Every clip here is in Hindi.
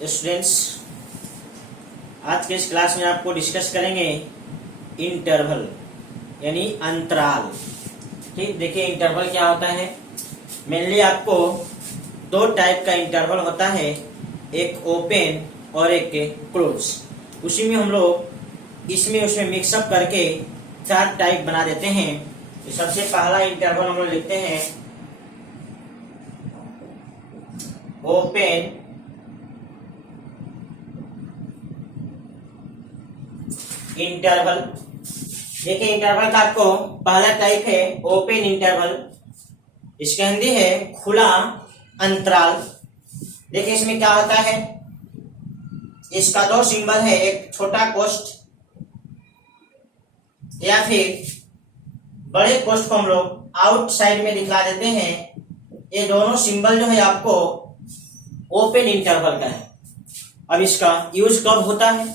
स्टूडेंट्स, आज के इस क्लास में आपको डिस्कस करेंगे इंटरवल यानी अंतराल। ठीक, देखिए इंटरवल क्या होता है। मेनली आपको दो टाइप का इंटरवल होता है, एक ओपन और एक क्लोज। उसी में हम लोग इसमें उसमें मिक्सअप करके चार टाइप बना देते हैं। तो सबसे पहला इंटरवल हम लोग लिखते हैं ओपन इंटरवल। देखिए इंटरवल का आपको पहला टाइप है ओपन इंटरवल, इसका हिंदी है खुला अंतराल। देखिए इसमें क्या होता है, इसका दो सिंबल है, एक छोटा कोष्ठ या फिर बड़े कोष्ठ को हम लोग आउटसाइड में दिखला देते हैं। ये दोनों सिंबल जो है आपको ओपन इंटरवल का है। अब इसका यूज कब होता है,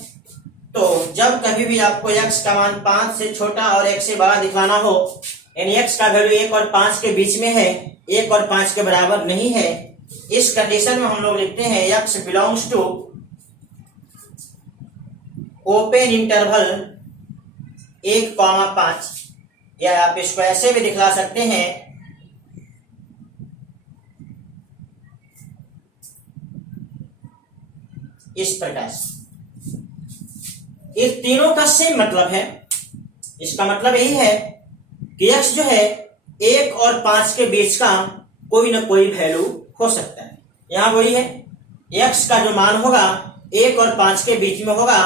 तो जब कभी भी आपको x का मान 5 से छोटा और 1 से बड़ा दिखाना हो, यानी x का वैल्यू 1 और 5 के बीच में है, 1 और 5 के बराबर नहीं है, इस कंडीशन में हम लोग लिखते हैं x belongs to open interval 1,5, या आप इसको ऐसे भी दिखला सकते हैं इस प्रकार से। ये तीनों का सेम मतलब है। इसका मतलब यही है कि x जो है 1 और 5 के बीच का कोई ना कोई वैल्यू हो सकता है। यहां वही है, x का जो मान होगा 1 और 5 के बीच में होगा,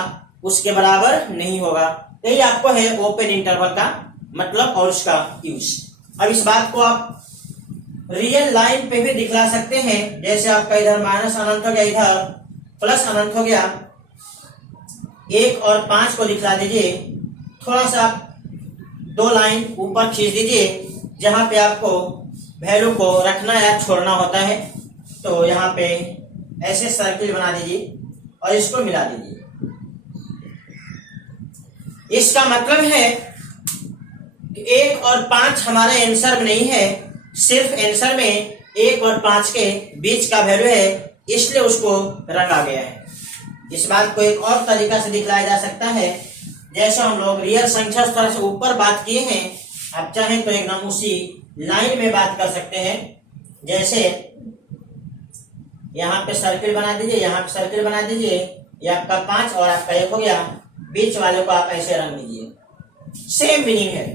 उसके बराबर नहीं होगा। यही आपको है ओपन इंटरवल का मतलब और उसका यूज। अब इस बात को आप रियल लाइन पे भी दिखला सकते हैं। जैसे आपका इधर माइनस अनंत हो गया, इधर प्लस अनंत हो गया, 1 और 5 को दिखला दीजिए। थोड़ा सा दो लाइन ऊपर खींच दीजिए जहां पे आपको वैल्यू को रखना या छोड़ना होता है। तो यहाँ पे ऐसे सर्किल बना दीजिए और इसको मिला दीजिए। इसका मतलब है कि 1 और 5 हमारे आंसर में नहीं है, सिर्फ आंसर में 1 और 5 के बीच का वैल्यू है, इसलिए उसको रखा गया है। इस बात को एक और तरीका से दिखलाया जा सकता है, जैसे हम लोग रियल संख्या तरह से ऊपर बात किए हैं, आप चाहें तो एकदम उसी लाइन में बात कर सकते हैं। जैसे यहाँ पे सर्किल बना दीजिए, यहाँ पे सर्किल बना दीजिए, ये आपका 5 और आपका 1 हो गया, बीच वाले को आप ऐसे रंग दीजिए। सेम मीनिंग है,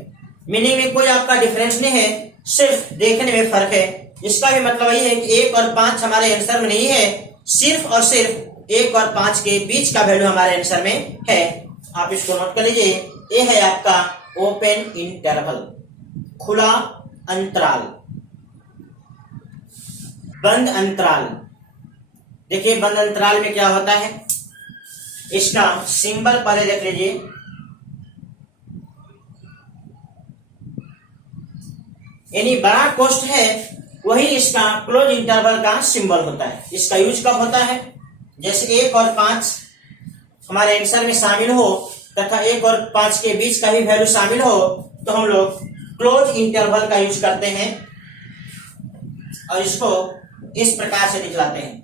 मीनिंग में कोई आपका डिफरेंस नहीं है, सिर्फ देखने में फर्क है। इसका भी मतलब यही है कि 1 और 5 हमारे आंसर में नहीं है, सिर्फ और सिर्फ 1 और 5 के बीच का वैल्यू हमारे आंसर में है। आप इसको नोट कर लीजिए, ये है आपका ओपन इंटरवल, खुला अंतराल। बंद अंतराल, देखिए बंद अंतराल में क्या होता है, इसका सिंबल पहले देख लीजिए। यानी बड़ा कोष्ठ है, वही इसका क्लोज इंटरवल का सिंबल होता है। इसका यूज कब होता है, जैसे 1 और 5 हमारे आंसर में शामिल हो तथा 1 और 5 के बीच का भी वैल्यू शामिल हो, तो हम लोग क्लोज इंटरवल का यूज करते हैं और इसको इस प्रकार से दिखलाते हैं।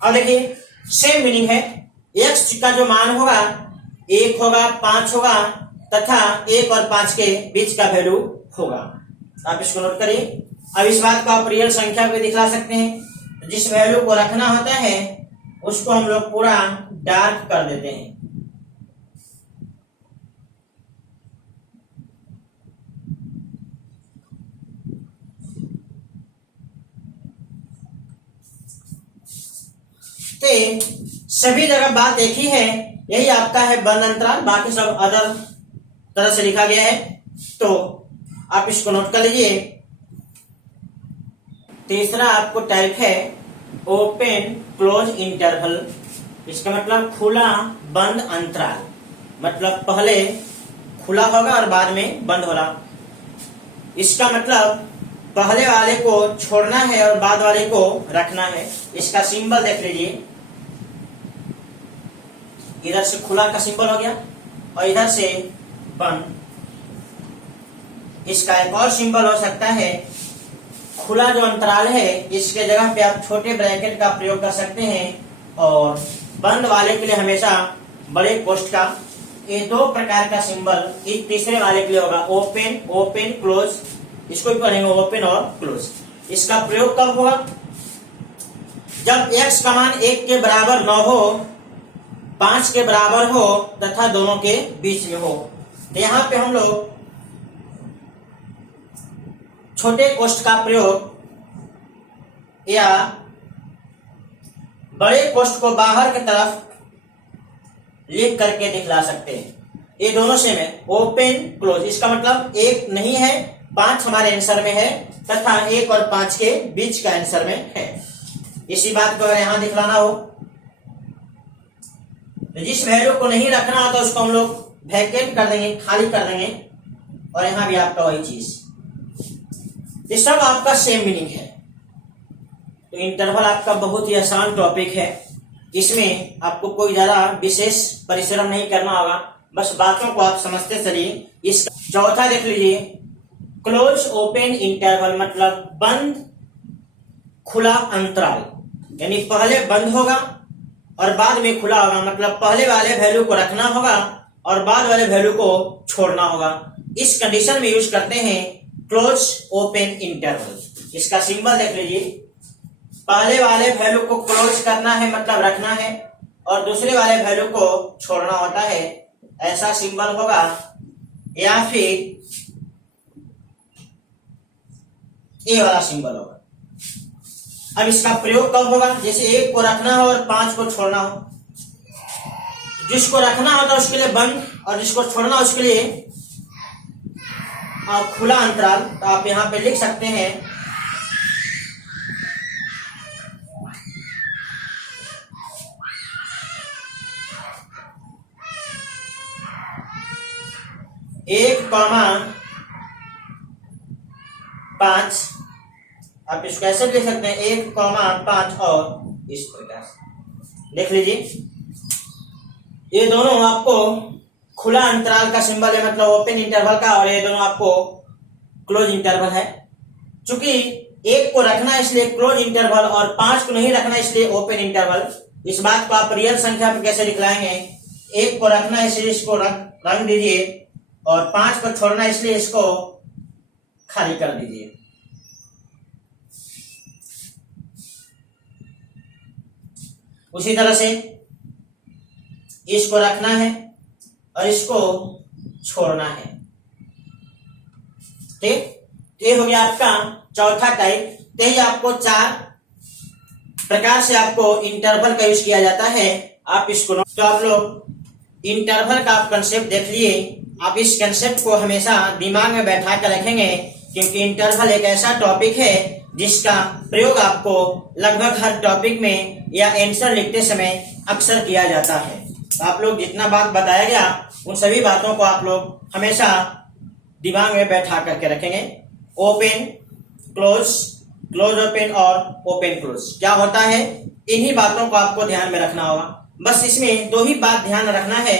और देखिए सेम मीनिंग है, x का जो मान होगा 1 होगा, 5 होगा तथा 1 और 5 के बीच का वैल्यू होगा। आप इसको नोट करिए। अब इस बात को आप रियल संख्या पे दिखला सकते हैं। जिस वैल्यू को रखना होता है उसको हम लोग पूरा डार्क कर देते हैं। तो सभी जगह बात एक ही है, यही आपका है बंद अंतराल, बाकी सब अदर तरह से लिखा गया है। तो आप इसको नोट कर लीजिए। तीसरा आपको टाइप है ओपन क्लोज इंटरवल। इसका मतलब खुला बंद अंतराल, मतलब पहले खुला होगा और बाद में बंद होगा। इसका मतलब पहले वाले को छोड़ना है और बाद वाले को रखना है। इसका सिंबल देख लीजिए, इधर से खुला का सिंबल हो गया और इधर से बंद। इसका एक और सिंबल हो सकता है खुला जो अंतराल है इसके जगह पे आप छोटे ब्रैकेट का प्रयोग कर सकते हैं और बंद वाले के लिए हमेशा बड़े कोष्ठ का, ये दो प्रकार का सिंबल इस तीसरे वाले के लिए होगा, ओपन ओपन क्लोज, इसको भी पढ़ेंगे ओपन और क्लोज। इसका प्रयोग कब होगा? जब x का मान 1 के बराबर न हो, 5 के बराबर हो तथा दोनों के बीच में हो। तो यहां पे हम लोग छोटे कोष्ठ का प्रयोग या बड़े कोष्ठ को बाहर की तरफ लिख करके दिखला सकते हैं। ये दोनों सेम है, ओपन क्लोज। इसका मतलब 1 नहीं है, 5 हमारे आंसर में है तथा 1 और 5 के बीच का आंसर में है। इसी बात को अगर यहां दिखलाना हो तो जिस वैल्यू को नहीं रखना हो तो उसको हम लोग वैकेंट कर देंगे, खाली कर देंगे, और यहां भी आपका वही चीज। ये सब आपका सेम मीनिंग है। तो इंटरवल आपका बहुत ही आसान टॉपिक है, इसमें आपको कोई ज्यादा विशेष परिश्रम नहीं करना होगा, बस बातों को आप समझते चलिए। इस चौथा देख लीजिए, क्लोज ओपन इंटरवल मतलब बंद खुला अंतराल, यानी पहले बंद होगा और बाद में खुला होगा, मतलब पहले वाले वैल्यू को रखना होगा और बाद वाले वैल्यू को छोड़ना होगा। इस कंडीशन में यूज करते हैं क्लोज ओपन इंटरवल। इसका सिंबल देख लीजिए, पहले वाले वैल्यू को क्लोज करना है मतलब रखना है और दूसरे वाले वैल्यू को छोड़ना होता है, ऐसा सिंबल होगा। या फिर ये वाला सिंबल होगा। अब इसका प्रयोग कब होगा? जैसे 1 को रखना हो और 5 को छोड़ना हो। जिसको रखना होता है उसके लिए बंद और जिसको छोड़ना हो उसके लिए खुला अंतराल। तो आप यहां पे लिख सकते हैं एक कॉमा 5। आप इसको ऐसे लिख सकते हैं 1,5 और इस प्रकार से देख लीजिए। ये दोनों आपको खुला अंतराल का सिंबल है, मतलब ओपन इंटरवल का, और ये दोनों आपको क्लोज इंटरवल है। चूंकि 1 को रखना है इसलिए क्लोज इंटरवल और 5 को नहीं रखना इसलिए ओपन इंटरवल। इस बात को आप रियल संख्या पर कैसे दिखलाएंगे? 1 को रखना है इसलिए इसको रंग दीजिए और 5 को छोड़ना है इसलिए इसको खाली कर दीजिए। उसी तरह से इसको रखना है और इसको छोड़ना है। ठीक, ये हो गया आपका चौथा टाइप। तो ये आपको 4 प्रकार से आपको इंटरवल का यूज किया जाता है। आप इसको तो आप लोग इंटरवल का आप कंसेप्ट देख लिए। आप इस कंसेप्ट को हमेशा दिमाग में बैठा कर रखेंगे, क्योंकि इंटरवल एक ऐसा टॉपिक है जिसका प्रयोग आपको लगभग हर टॉपिक में या आंसर लिखते समय अक्सर किया जाता है। तो आप लोग जितना बात बताया गया उन सभी बातों को आप लोग हमेशा दिमाग में बैठा करके रखेंगे। ओपन क्लोज, क्लोज ओपन और ओपन क्लोज क्या होता है, इन्हीं बातों को आपको ध्यान में रखना होगा। बस इसमें 2 ही बात ध्यान रखना है,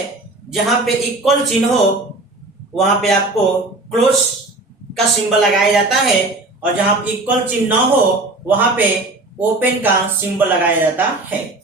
जहां पे इक्वल चिन्ह हो वहां पे आपको क्लोज का सिंबल लगाया जाता है और जहां इक्वल चिन्ह न हो वहां पे ओपन का सिंबल लगाया जाता है।